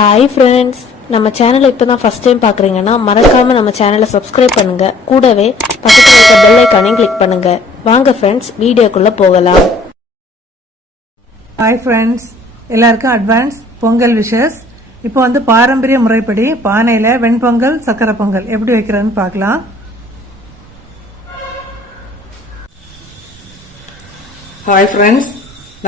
Hi friends நம்ம சேனலை இப்போ தான் ஃபஸ்ட் டைம் பார்க்குறீங்கன்னா மறக்காமல் நம்ம சேனலை சப்ஸ்கிரைப் பண்ணுங்க. கூடவே பக்கத்தில் இருக்க பெல் ஐக்கானையும் கிளிக் பண்ணுங்க. வாங்க ஃப்ரெண்ட்ஸ் வீடியோக்குள்ளே போகலாம். ஹாய் ஃப்ரெண்ட்ஸ் எல்லாருக்கும் அட்வான்ஸ் பொங்கல் விஷஸ் இப்போ வந்து பாரம்பரிய முறைப்படி பானையில் வெண்பொங்கல் சக்கரை பொங்கல் எப்படி வைக்கிறதுன்னு பார்க்கலாம். ஹாய் ஃப்ரெண்ட்ஸ்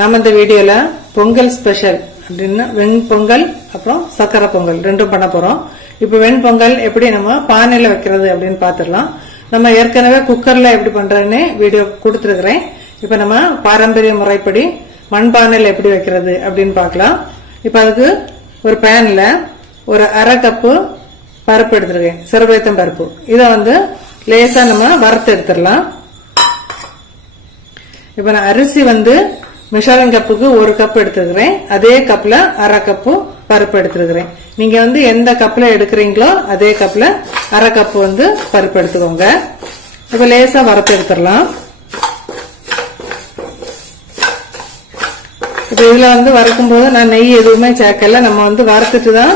நாம் இந்த வீடியோவில் பொங்கல் ஸ்பெஷல் அப்படின்னா வெண்பொங்கல் அப்புறம் சக்கரை பொங்கல் ரெண்டும் பண்ண போகிறோம் இப்போ வெண்பொங்கல் எப்படி நம்ம பானையில் வைக்கிறது அப்படின்னு பார்த்துடலாம் நம்ம ஏற்கனவே குக்கரில் எப்படி பண்ணுறதுன்னு வீடியோ கொடுத்துருக்குறேன். இப்போ நம்ம பாரம்பரிய முறைப்படி மண்பானையில் எப்படி வைக்கிறது அப்படின்னு பார்க்கலாம் இப்போ அதுக்கு ஒரு பேனில் ஒரு அரை கப்பு பருப்பு எடுத்துருக்கேன். சிறுபயத்தம் பருப்பு. இதை வந்து லேசாக நம்ம வறுத்து எடுத்துடலாம். இப்போ நான் அரிசி வந்து மிஷாலின் கப்புக்கு ஒரு கப் எடுத்துக்கிறேன் அதே கப்பில் அரை கப்பு பருப்பு எடுத்துருக்கிறேன். நீங்க வந்து எந்த கப்ல எடுக்கிறீங்களோ அதே கப்ல அரை கப்பு வந்து பருப்பு எடுத்துக்கோங்க. இப்போ லேசா வறுத்து எடுத்துடலாம். இப்போ இதுல வந்து வறுக்கும் போது நான் நெய் எதுவுமே சேர்க்கல. நம்ம வந்து வறுத்துட்டு தான்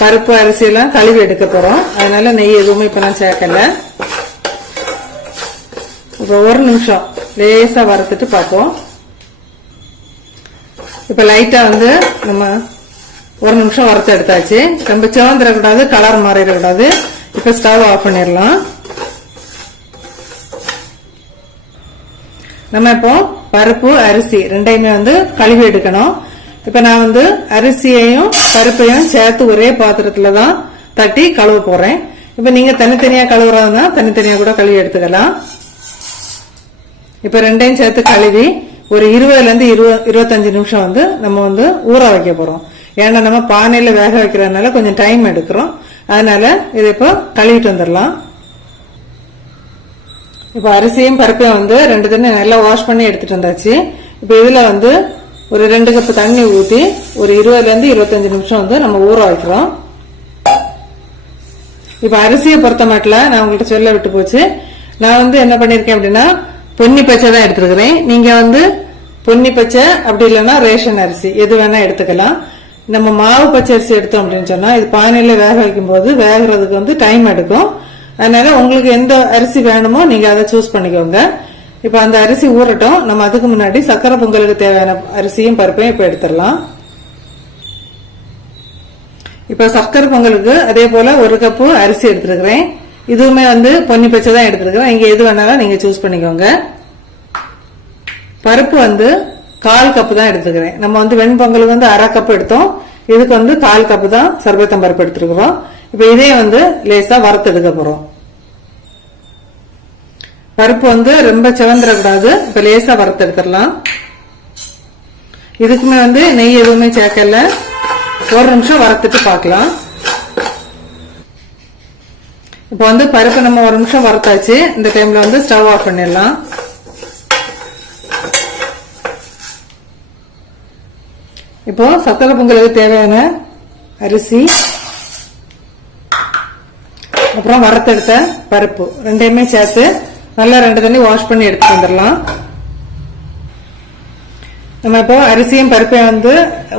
பருப்பு அரிசி எல்லாம் கழுவி எடுக்க போறோம். அதனால நெய் எதுவுமே இப்ப நான் சேர்க்கல. இப்போ ஒரு நிமிஷம். லேசா வறுத்துட்டு பார்ப்போம். இப்ப லைட்டா வந்து நம்ம ஒரு நிமிஷம் வறுத்து எடுத்தாச்சு. ரொம்ப சிவந்துடக்கூடாது கலர் மாறிடக்கூடாது இப்ப ஸ்டவ் ஆஃப் பண்ணிடலாம். நம்ம இப்போ பருப்பு அரிசி ரெண்டையுமே வந்து கழுவி எடுக்கணும். இப்ப நான் வந்து அரிசியையும் பருப்பையும் சேர்த்து ஒரே பாத்திரத்துல தான் தட்டி கழுவ போறேன். இப்ப நீங்க தனித்தனியா கழுவுறதுனா தனித்தனியா கூட கழுவி எடுத்துக்கலாம். இப்ப ரெண்டையும் சேர்த்து கழுவி ஒரு இருபதுலேருந்து இருபது இருபத்தஞ்சு நிமிஷம் வந்து நம்ம வந்து ஊற வைக்க போகிறோம் ஏன்னா நம்ம பானையில் வேக வைக்கிறதுனால கொஞ்சம் டைம் எடுக்கிறோம். அதனால் இதை இப்போ கழுவிட்டு வந்துடலாம். இப்போ அரிசியும் பருப்பையும் வந்து ரெண்டு தண்ணி நல்லா வாஷ் பண்ணி எடுத்துகிட்டு வந்தாச்சு. இப்போ இதில் வந்து ஒரு ரெண்டு கப்பு தண்ணி ஊற்றி ஒரு இருபதுலேருந்து இருபத்தஞ்சு நிமிஷம் வந்து நம்ம ஊற வைக்கிறோம். இப்போ அரிசியை பொறுத்த மாட்டில் நான் உங்கள்கிட்ட சொல்ல விட்டு போச்சு. நான் வந்து என்ன பண்ணியிருக்கேன் அப்படின்னா பொன்னி பச்சை தான் எடுத்துருக்கிறேன். நீங்கள் வந்து பொன்னி பச்சை அப்படி இல்லைன்னா ரேஷன் அரிசி எது வேணால் எடுத்துக்கலாம். நம்ம மாவு பச்சை அரிசி எடுத்தோம் அப்படின்னு சொன்னால் இது பானையில் வேக வைக்கும் போது வேகிறதுக்கு வந்து டைம் எடுக்கும். அதனால உங்களுக்கு எந்த அரிசி வேணுமோ நீங்கள் அதை சூஸ் பண்ணிக்கோங்க. இப்போ அந்த அரிசி ஊறட்டும். நம்ம அதுக்கு முன்னாடி சக்கரை பொங்கலுக்கு தேவையான அரிசியும் பருப்பையும் இப்போ எடுத்துடலாம். இப்போ சர்க்கரை பொங்கலுக்கு அதே போல ஒரு கப்பு அரிசி எடுத்துருக்கிறேன். இதுவுமே வந்து பொன்னி பச்சை தான் எடுத்துருக்குறேன் இங்க எது வேணாலும் நீங்க சூஸ் பண்ணிக்கோங்க. பருப்பு வந்து கால் கப்பு தான் எடுத்துக்கிறேன் நம்ம வந்து வெண்பொங்கலுக்கு வந்து அரை கப்பு எடுத்தோம். இதுக்கு வந்து கால் கப்பு தான் சர்பத்தம் பருப்பு எடுத்துருக்கிறோம். இப்ப இதே வந்து லேசா வறுத்து எடுக்க போறோம். பருப்பு வந்து ரொம்ப சிவந்துடக்கூடாது இப்ப லேசா வறுத்து எடுத்துடலாம். இதுக்குமே வந்து நெய் எதுவுமே சேர்க்கல. ஒரு நிமிஷம் வறுத்துட்டு பார்க்கலாம். இப்போ வந்து பருப்பு நம்ம ஒரு நிமிஷம் வறுத்தாச்சு. இந்த டைம்ல வந்து ஸ்டவ் ஆஃப் பண்ணிடலாம். இப்போ சக்கரை பொங்கலுக்கு தேவையான? அரிசி. அப்புறம் வறுத்தெடுத்த பருப்பு. ரெண்டையுமே சேர்த்து நல்லா ரெண்டு தண்ணி வாஷ் பண்ணி எடுத்துட்டு வந்துடலாம். நம்ம இப்போ அரிசியும் பருப்பையும் வந்து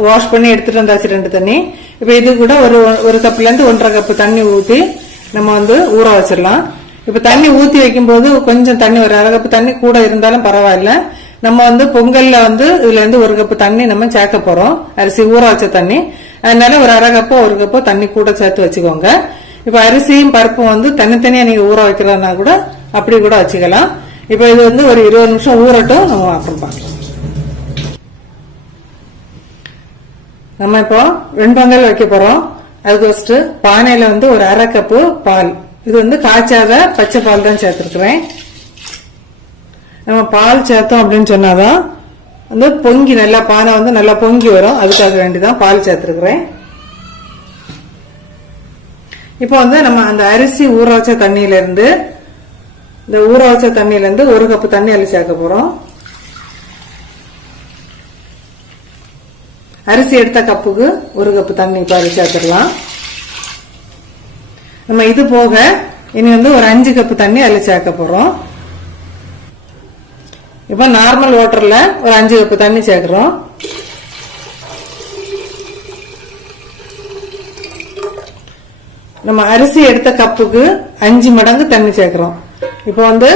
வாஷ் பண்ணி எடுத்துட்டு வந்தாச்சு ரெண்டு தண்ணி. இப்போ இது கூட ஒரு ஒரு கப்ல இருந்து ஒன்றரை கப்பு தண்ணி ஊற்றி நம்ம வந்து ஊற வச்சிடலாம். இப்போ தண்ணி ஊற்றி வைக்கும்போது கொஞ்சம் தண்ணி ஒரு அரை கப்பு தண்ணி கூட இருந்தாலும் பரவாயில்ல. நம்ம வந்து பொங்கலில் வந்து இதுலேருந்து ஒரு கப்பு தண்ணி நம்ம சேர்க்க போகிறோம் அரிசி ஊற வச்ச தண்ணி. அதனால ஒரு அரை கப்போ ஒரு கப்போ தண்ணி கூட சேர்த்து வச்சுக்கோங்க. இப்போ அரிசியும் பருப்பும் வந்து தனித்தனியாக நீங்கள் ஊற வைக்கிறதுனா கூட அப்படி கூட வச்சுக்கலாம். இப்போ இது வந்து ஒரு இருபது நிமிஷம் ஊறட்டும் நம்ம அப்புறம் பார்க்கலாம். நம்ம இப்போ வெண்பொங்கல் வைக்க போகிறோம் அதுக்கு ஃபர்ஸ்ட் பானையில வந்து ஒரு அரை கப்பு பால். இது வந்து காய்ச்சாத பச்சை பால் தான் சேர்த்துருக்குறேன். நம்ம பால் சேர்த்தோம் அப்படின்னு சொன்னாதான் வந்து பொங்கி நல்லா பானை வந்து நல்லா பொங்கி வரும். அதுக்காக வேண்டிதான் பால் சேர்த்துருக்குறேன். இப்போ வந்து நம்ம அந்த அரிசி ஊற வச்ச தண்ணியில இருந்து இந்த ஊற வச்ச தண்ணியில இருந்து ஒரு கப்பு தண்ணி அள்ளி சேர்க்க போறோம். அரிசி எடுத்த கப்புக்கு ஒரு கப்பு தண்ணி பாரு சேர்த்துடலாம். நம்ம இது போக இனி வந்து ஒரு அஞ்சு கப்பு தண்ணி அதில் சேர்க்க போகிறோம் இப்போ நார்மல் வாட்டரில் ஒரு அஞ்சு கப்பு தண்ணி சேர்க்குறோம். நம்ம அரிசி எடுத்த கப்புக்கு அஞ்சு மடங்கு தண்ணி சேர்க்குறோம். இப்போ வந்து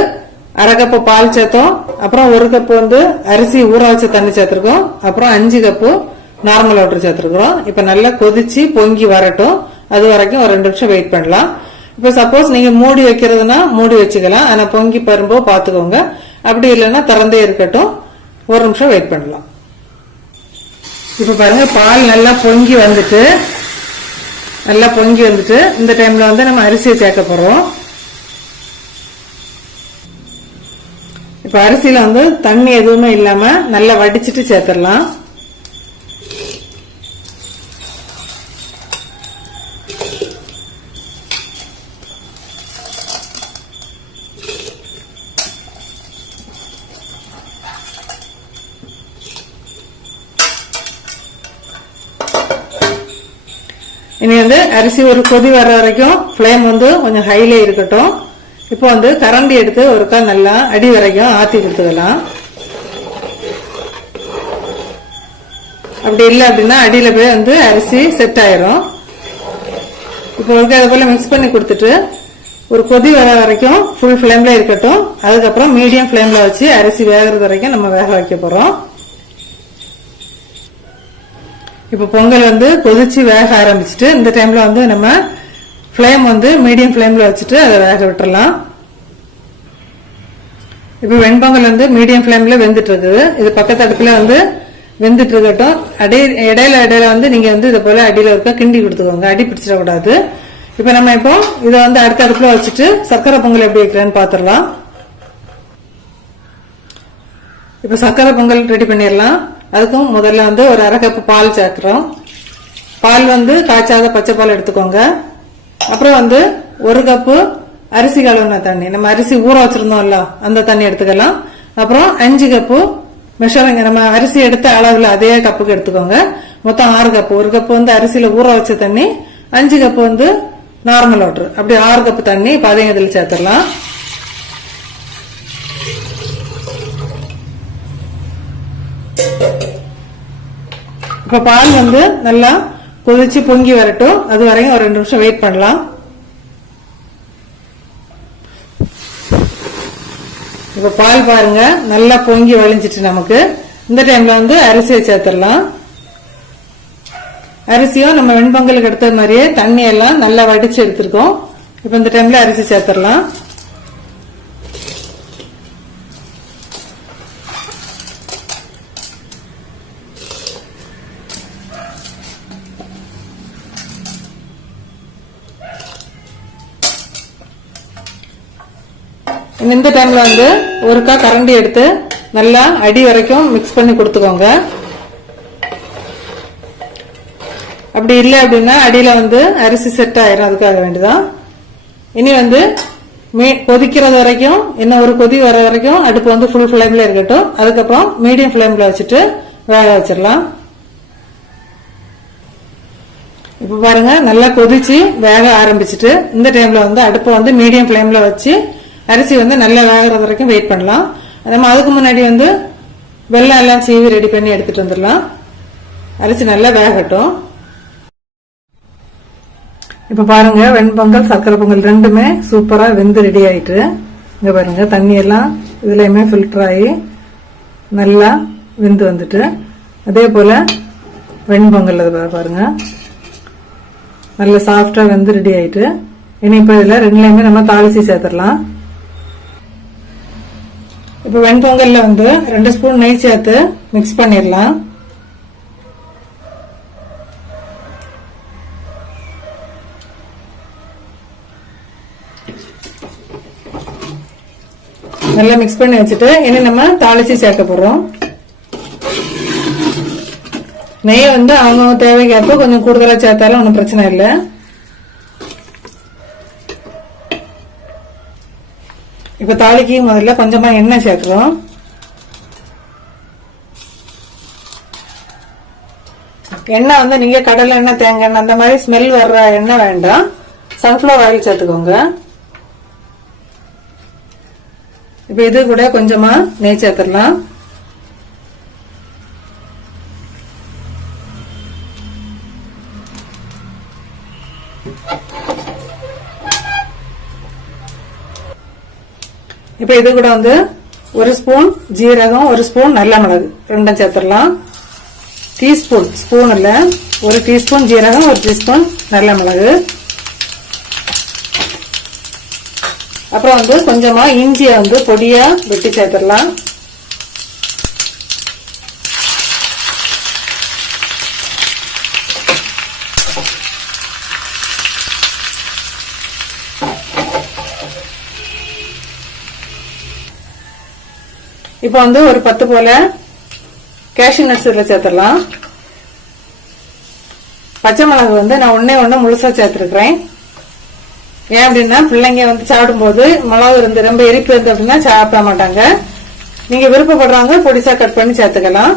அரை கப்பு பால் சேர்த்தோம். அப்புறம் ஒரு கப்பு வந்து அரிசி ஊற வச்ச தண்ணி சேர்த்துருக்கோம். அப்புறம் அஞ்சு கப்பு நார்மல் வாட்டர் சேர்த்துருக்குறோம். இப்ப நல்லா கொதிச்சு பொங்கி வரட்டும். அது வரைக்கும் ஒரு ரெண்டு நிமிஷம் வெயிட் பண்ணலாம். இப்ப சப்போஸ் நீங்க மூடி வைக்கிறதுனா மூடி வச்சுக்கலாம். ஆனா பொங்கி பரும்போ பாத்துக்கோங்க அப்படி இல்லைன்னா திறந்தே இருக்கட்டும். ஒரு நிமிஷம் வெயிட் பண்ணலாம். இப்ப பாருங்க பால் நல்லா பொங்கி வந்துட்டு நல்லா பொங்கி வந்துட்டு இந்த டைம்ல வந்து நம்ம அரிசியை சேர்க்க போறோம். இப்ப அரிசியில வந்து தண்ணி எதுவுமே இல்லாம நல்லா வடிச்சிட்டு சேர்த்துடலாம். இனி வந்து அரிசி ஒரு கொதி வர வரைக்கும் ஃப்ளேம் வந்து கொஞ்சம் ஹைலே இருக்கட்டும். இப்போ வந்து கரண்டி எடுத்து ஒருக்கா நல்லா அடி வரைக்கும் ஆற்றி கொடுத்துக்கலாம் அப்படி இல்லை அப்படின்னா அடியில் போய் வந்து அரிசி செட் ஆயிரும். இப்போ ஒருக்கா அதை போல் மிக்ஸ் பண்ணி கொடுத்துட்டு ஒரு கொதி வர வரைக்கும் ஃபுல் ஃப்ளேமில் இருக்கட்டும். அதுக்கப்புறம் மீடியம் ஃப்ளேமில் வச்சு அரிசி வேகிறது வரைக்கும் நம்ம வேக வைக்க போகிறோம் இப்போ பொங்கல் வந்து கொதிச்சு வேக ஆரம்பிச்சுட்டு இந்த டைம்ல வந்து நம்ம ஃப்ளேம் வந்து மீடியம் ஃப்ளேம்ல வச்சுட்டு அதை வேக விட்டுறலாம். இப்போ வெண்பொங்கல் வந்து மீடியம் ஃப்ளேம்ல வெந்துட்டு இருக்குது. இது பக்கத்து அடுப்புல வந்து வெந்துட்டு இருக்கட்டும். அடி இடையில இடையில வந்து நீங்க வந்து இதை போல அடியில இருக்க கிண்டி கொடுத்துக்கோங்க. அடி பிடிச்சிடக்கூடாது இப்போ நம்ம இப்போ இதை வந்து அடுத்த அடுப்புல வச்சுட்டு சர்க்கரை பொங்கல் எப்படி வைக்கிறேன்னு பாத்துடலாம். இப்போ சர்க்கரை பொங்கல் ரெடி பண்ணிடலாம். அதுக்கும் முதல்ல வந்து ஒரு அரை கப்பு பால் சேர்க்குறோம். பால் வந்து காய்ச்சாத பச்சை பால் எடுத்துக்கோங்க. அப்புறம் வந்து ஒரு கப்பு அரிசி கழுவுன தண்ணி. நம்ம அரிசி ஊற வச்சிருந்தோம்ல அந்த தண்ணி எடுத்துக்கலாம். அப்புறம் அஞ்சு கப்பு மெஷரிங் நம்ம அரிசி எடுத்த அளவில் அதே கப்புக்கு எடுத்துக்கோங்க. மொத்தம் ஆறு கப்பு. ஒரு கப்பு வந்து அரிசியில் ஊற வச்ச தண்ணி அஞ்சு கப்பு வந்து நார்மல் வாட்டர் அப்படி ஆறு கப்பு தண்ணி இப்போ அதையும் இதில் சேர்த்துடலாம். இப்ப பால் வந்து நல்லா கொதிச்சு பொங்கி வரட்டும். அது வரையும் ஒரு ரெண்டு நிமிஷம் வெயிட் பண்ணலாம். இப்ப பால் பாருங்க. நல்லா பொங்கி வழிஞ்சிட்டு நமக்கு. இந்த டைம்ல வந்து அரிசியை சேர்த்துடலாம். அரிசியும் நம்ம வெண்பொங்கலுக்கு எடுத்த மாதிரியே தண்ணியெல்லாம் நல்லா வடிச்சு எடுத்திருக்கோம். இப்ப இந்த டைம்ல அரிசி சேர்த்துடலாம். இந்த டைம்ல வந்து ஒருக்கா கரண்டி எடுத்து நல்லா அடி வரைக்கும் மிக்ஸ் பண்ணி கொடுத்துக்கோங்க. அப்படி இல்லை அப்படின்னா அடியில் வந்து அரிசி செட் ஆயிரும். அதுக்காக வேண்டிதான். இனி வந்து மீ- கொதிக்கிறது வரைக்கும் என்ன ஒரு கொதி வர வரைக்கும் அடுப்பு வந்து ஃபுல் ஃப்ளேமில் இருக்கட்டும். அதுக்கப்புறம் மீடியம் ஃப்ளேமில் வச்சுட்டு வேக வச்சிடலாம். இப்போ பாருங்க நல்லா கொதிச்சு வேக ஆரம்பிச்சிட்டு இந்த டைம்ல வந்து அடுப்பை வந்து மீடியம் ஃப்ளேமில் வச்சு அரிசி வந்து நல்லா வேகிறது வரைக்கும் வெயிட் பண்ணலாம். நம்ம அதுக்கு முன்னாடி வந்து வெள்ளம் எல்லாம் சீவி ரெடி பண்ணி எடுத்துட்டு வந்துடலாம். அரிசி நல்லா வேகட்டும். இப்ப பாருங்க வெண்பொங்கல் சக்கரை பொங்கல் ரெண்டுமே சூப்பரா வெந்து ரெடி ஆயிட்டு. இங்க பாருங்க தண்ணி எல்லாம் இதுலயுமே ஃபில்டர் ஆகி நல்லா வெந்து வந்துட்டு. அதே போல வெண்பொங்கல் அது பாருங்க. நல்ல சாஃப்டா வெந்து ரெடி ஆயிட்டு. இனி இப்ப இதுல ரெண்டுலயுமே நம்ம தாளிசி சேர்த்துடலாம். இப்ப வெண்பொங்கல்ல வந்து ரெண்டு ஸ்பூன் நெய் சேர்த்து மிக்ஸ் பண்ணிடலாம் நல்லா மிக்ஸ் பண்ணி வச்சுட்டு இனி நம்ம தாளிச்சு சேர்க்க போறோம். நெய்யை வந்து அவங்க தேவைக்கேற்ப கொஞ்சம் கூடுதலா சேர்த்தாலும் ஒன்றும் பிரச்சனை இல்லை. இப்ப தாளிக்கு முதல்ல கொஞ்சமா எண்ணெய் சேர்க்கிறோம் எண்ணெய் வந்து நீங்க கடலை எண்ணெய் தேங்காய் எண்ணெய் அந்த மாதிரி ஸ்மெல் வர்ற எண்ணெய் வேண்டாம். சன்ஃபிளவர் ஆயில் சேர்த்துக்கோங்க. இப்ப இது கூட கொஞ்சமா நெய் சேர்த்துடலாம். இப்போ இது கூட வந்து ஒரு ஸ்பூன் ஜீரகம் ஒரு ஸ்பூன் நல்ல மிளகு. ரெண்டும் சேர்த்துடலாம். டீஸ்பூன் ஸ்பூன் இல்ல. ஒரு டீஸ்பூன் ஜீரகம் ஒரு டீஸ்பூன் நல்ல மிளகு. அப்புறம் வந்து கொஞ்சமா இஞ்சியை வந்து பொடியா வெட்டி சேர்த்துடலாம். இப்போ வந்து ஒரு பத்து போல கேஷ்யூ நட்ஸ் இதில் சேர்த்துடலாம். பச்சை மிளகு வந்து நான் ஒன்னே ஒன்று முழுசாக சேர்த்துருக்குறேன். ஏன் அப்படின்னா பிள்ளைங்க வந்து சாப்பிடும்போது மிளகு இருந்து ரொம்ப எரிப்பு இருந்து அப்படின்னா சாப்பிட மாட்டாங்க. நீங்கள் விருப்பப்படுறாங்க பொடிசாக கட் பண்ணி சேர்த்துக்கலாம்.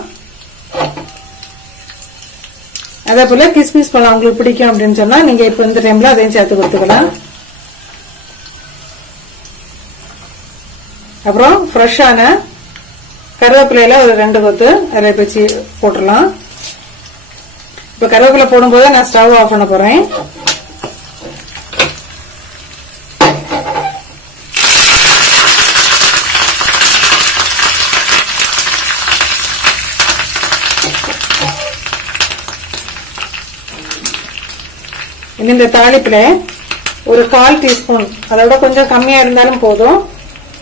அதே போல் கிஸ்மிஸ் பழம் உங்களுக்கு பிடிக்கும் அப்படின்னு சொன்னால் நீங்கள் இப்போ இந்த டைமில் அதையும் சேர்த்து கொடுத்துக்கலாம். அப்புறம் ஃப்ரெஷ்ஷான கருவேப்பிலையில ஒரு ரெண்டு கொத்து அதில் வச்சு போட்டுடலாம். இப்போ கருவேப்பிலை போடும்போது நான் ஸ்டவ் ஆஃப் பண்ண போறேன். இந்த தாளிப்புல ஒரு கால் டீஸ்பூன் அதோட கொஞ்சம் கம்மியா இருந்தாலும் போதும்.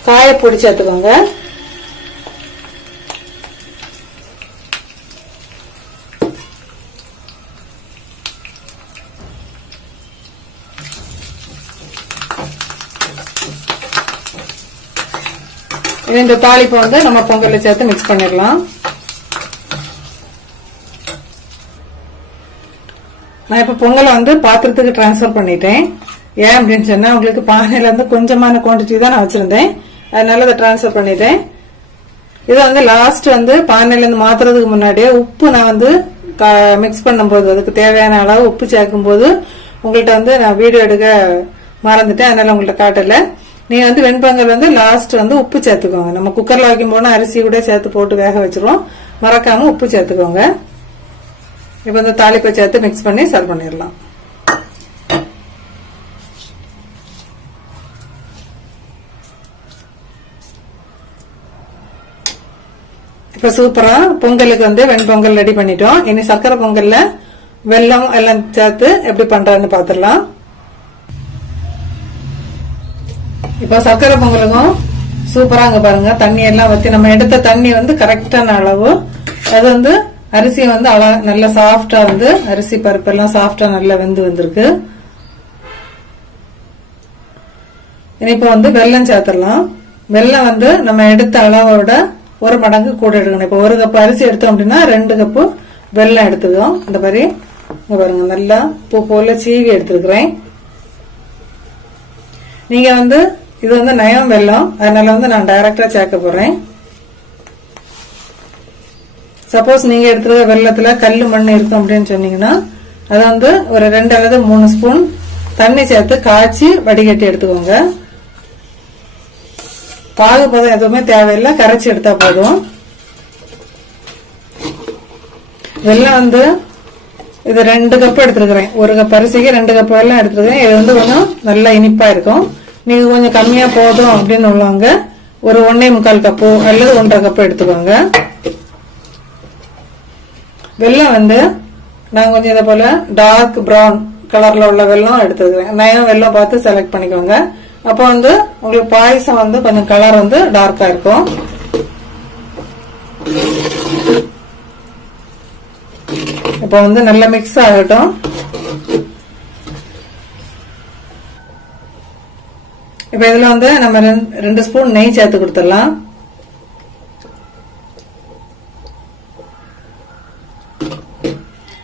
காயப்பொடி சேர்த்துக்கோங்க இந்த தாளிப்பை வந்து நம்ம பொங்கல்ல சேர்த்து மிக்ஸ் பண்ணிடலாம். நான் இப்ப பொங்கலை வந்து பாத்திரத்துக்கு டிரான்ஸ்ஃபர் பண்ணிட்டேன். ஏன் அப்படின்னு சொன்னா உங்களுக்கு பானையில இருந்து கொஞ்சமான குவான்டிட்டி தான் நான் வச்சிருந்தேன். அதனால அதை டிரான்ஸ்ஃபர் பண்ணிட்டேன். இது வந்து லாஸ்ட் வந்து பானையில இருந்து மாத்துறதுக்கு முன்னாடியே உப்பு நான் வந்து மிக்ஸ் பண்ணும்போது அதுக்கு தேவையான அளவு உப்பு சேர்க்கும் போது உங்கள்கிட்ட வந்து நான் வீடியோ எடுக்க மறந்துட்டேன். அதனால உங்கள்கிட்ட காட்டலை. நீ வந்து வெண்பொங்கல் வந்து லாஸ்ட் வந்து உப்பு சேர்த்துக்கோங்க. நம்ம குக்கர்ல வைக்கும் போனா அரிசி கூட சேர்த்து போட்டு வேக வச்சிருவோம். மறக்காம உப்பு சேர்த்துக்கோங்க. இப்போ இந்த தாளிப்பை சேர்த்து மிக்ஸ் பண்ணி சர்வ் பண்ணிடலாம். இப்ப சூப்பரா பொங்கலுக்கு வந்து வெண்பொங்கல் ரெடி பண்ணிட்டோம். இனி சக்கரை பொங்கல்ல வெல்லம் எல்லாம் சேர்த்து எப்படி பண்ணுறான்னு பாத்துடலாம். இப்ப சர்க்கரை பொங்கலுக்கும் சூப்பரா அங்க பாருங்க. தண்ணி எல்லாம் வத்தி நம்ம எடுத்த தண்ணி வந்து கரெக்டான அளவு. அது வந்து அரிசியை வந்து அழ நல்லா சாஃப்டா வந்து அரிசி பருப்பு எல்லாம் சாஃப்டா நல்லா வெந்து வந்திருக்கு. இனி இப்போ வந்து வெல்லம் சேர்த்துடலாம். வெல்லம் வந்து நம்ம எடுத்த அளவோட ஒரு மடங்கு கூட எடுக்கணும். இப்போ ஒரு கப் அரிசி எடுத்தோம் அப்படின்னா ரெண்டு கப்பு வெல்லம் எடுத்துக்கோம் இந்த மாதிரி இங்க பாருங்க நல்லா பூ போல சீவி எடுத்துருக்குறேன். நீங்க வந்து இது வந்து நயம் வெல்லம் அதனால வந்து நான் டைரக்டா சேர்க்க போறேன். சப்போஸ் நீங்க எடுத்துருக்க வெள்ளத்துல கல் மண் இருக்கும் அப்படின்னு சொன்னீங்கன்னா அதை வந்து ஒரு ரெண்டு அல்லது மூணு ஸ்பூன் தண்ணி சேர்த்து காய்ச்சி வடிகட்டி எடுத்துக்கோங்க. பாகுபதம் எதுவுமே தேவையில்லை. கரைச்சி எடுத்தா போதும். வெல்லம் வந்து இது ரெண்டு கப் எடுத்துருக்கிறேன். ஒரு கப் அரிசிக்கு ரெண்டு கப் வெல்லம் எடுத்துருக்கேன் இது வந்து கொஞ்சம் நல்லா இனிப்பா இருக்கும். நீங்க கொஞ்சம் கம்மியா போதும் அப்படின்னு உள்ளவங்க ஒரு ஒன்னே முக்கால் கப்பு அல்லது ஒன்றரை கப்பு எடுத்துக்கோங்க. வெள்ளம் வந்து நான் கொஞ்சம் இதை போல டார்க் ப்ரௌன் கலர்ல உள்ள வெல்லம் எடுத்துக்கிறேன் நயம் வெல்லம் பார்த்து செலக்ட் பண்ணிக்கோங்க. அப்போ வந்து உங்களுக்கு பாயசம் வந்து கொஞ்சம் கலர் வந்து டார்க்கா இருக்கும். இப்போ வந்து நல்லா மிக்ஸ் ஆகட்டும். இப்போ இதுல வந்து நம்ம ரெண்டு- ரெண்டு ஸ்பூன் நெய் சேர்த்து கொடுத்துடலாம்.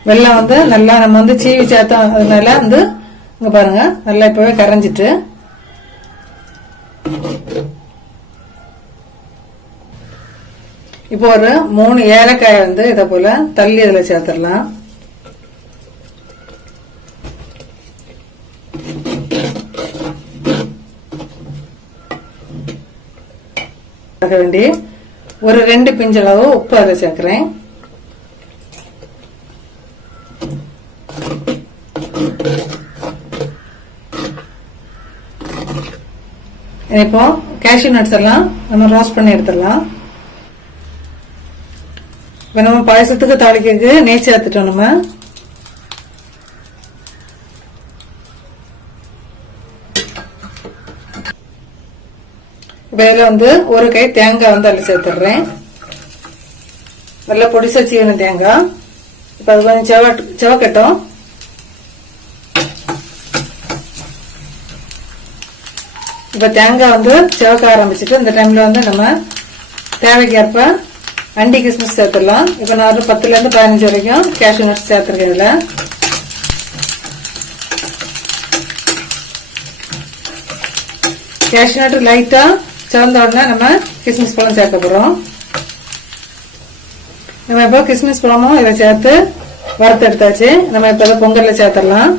வெள்ளம் வந்து நல்லா நம்ம வந்து சீவி சேர்த்தோம் அதனால வந்து இங்க பாருங்க நல்லா இப்பவே கரைஞ்சிட்டு. இப்போ ஒரு மூணு ஏலக்காய் வந்து இதை போல தள்ளி இதில் சேர்த்துடலாம். ஆக வேண்டி ஒரு ரெண்டு பிஞ்சளவு உப்பு அதை சேர்க்கிறேன். இப்போ கேஷ்யூ நட்ஸ் எல்லாம் நம்ம ரோஸ்ட் பண்ணி எடுத்துடலாம். இப்போ நம்ம பாயசத்துக்கு தாளிக்கிறதுக்கு நெய் சேர்த்துட்டோம் நம்ம. இப்ப வந்து ஒரு கை தேங்காய் வந்து அதில் சேர்த்துடுறேன். நல்லா பொடிசா சீவன தேங்காய். இப்ப அது கொஞ்சம் செவ செவக்கட்டும். இப்ப தேங்காய் வந்து செவக்க ஆரம்பிச்சிட்டு இந்த டைம்ல வந்து நம்ம தேவைக்கேற்ப அண்டி கிஸ்மிஸ் சேர்த்துடலாம். இப்ப நான் ஒரு பத்துல இருந்து பதினஞ்சு வரைக்கும் கேஷ்யூ நட்ஸ் சேர்த்துருக்கேன் இதுல. கேஷ்யூ நட் லைட்டா சிவந்த உடனே நம்ம கிஸ்மிஸ் பழம் சேர்க்க போறோம். நம்ம இப்போ கிஸ்மிஸ் பழமும் இதை சேர்த்து வறுத்து எடுத்தாச்சு. நம்ம இப்போ இதை பொங்கல்ல சேர்த்துடலாம்.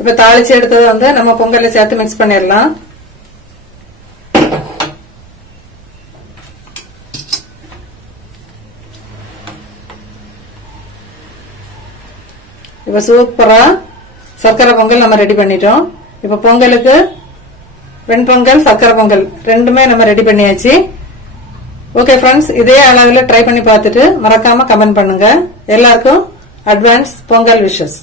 இப்போ தாளிச்சு எடுத்தது வந்து நம்ம பொங்கல்ல சேர்த்து மிக்ஸ் பண்ணிடலாம். இப்போ சூப்பரா சர்க்கரை பொங்கல் நம்ம ரெடி பண்ணிட்டோம். இப்ப பொங்கலுக்கு வெண்பொங்கல் சர்க்கரை பொங்கல் ரெண்டுமே நம்ம ரெடி பண்ணியாச்சு. ஓகே ஃப்ரெண்ட்ஸ் இதே அளவில் ட்ரை பண்ணி பார்த்துட்டு மறக்காம கமெண்ட் பண்ணுங்க. எல்லாருக்கும் அட்வான்ஸ் பொங்கல் விஷஸ்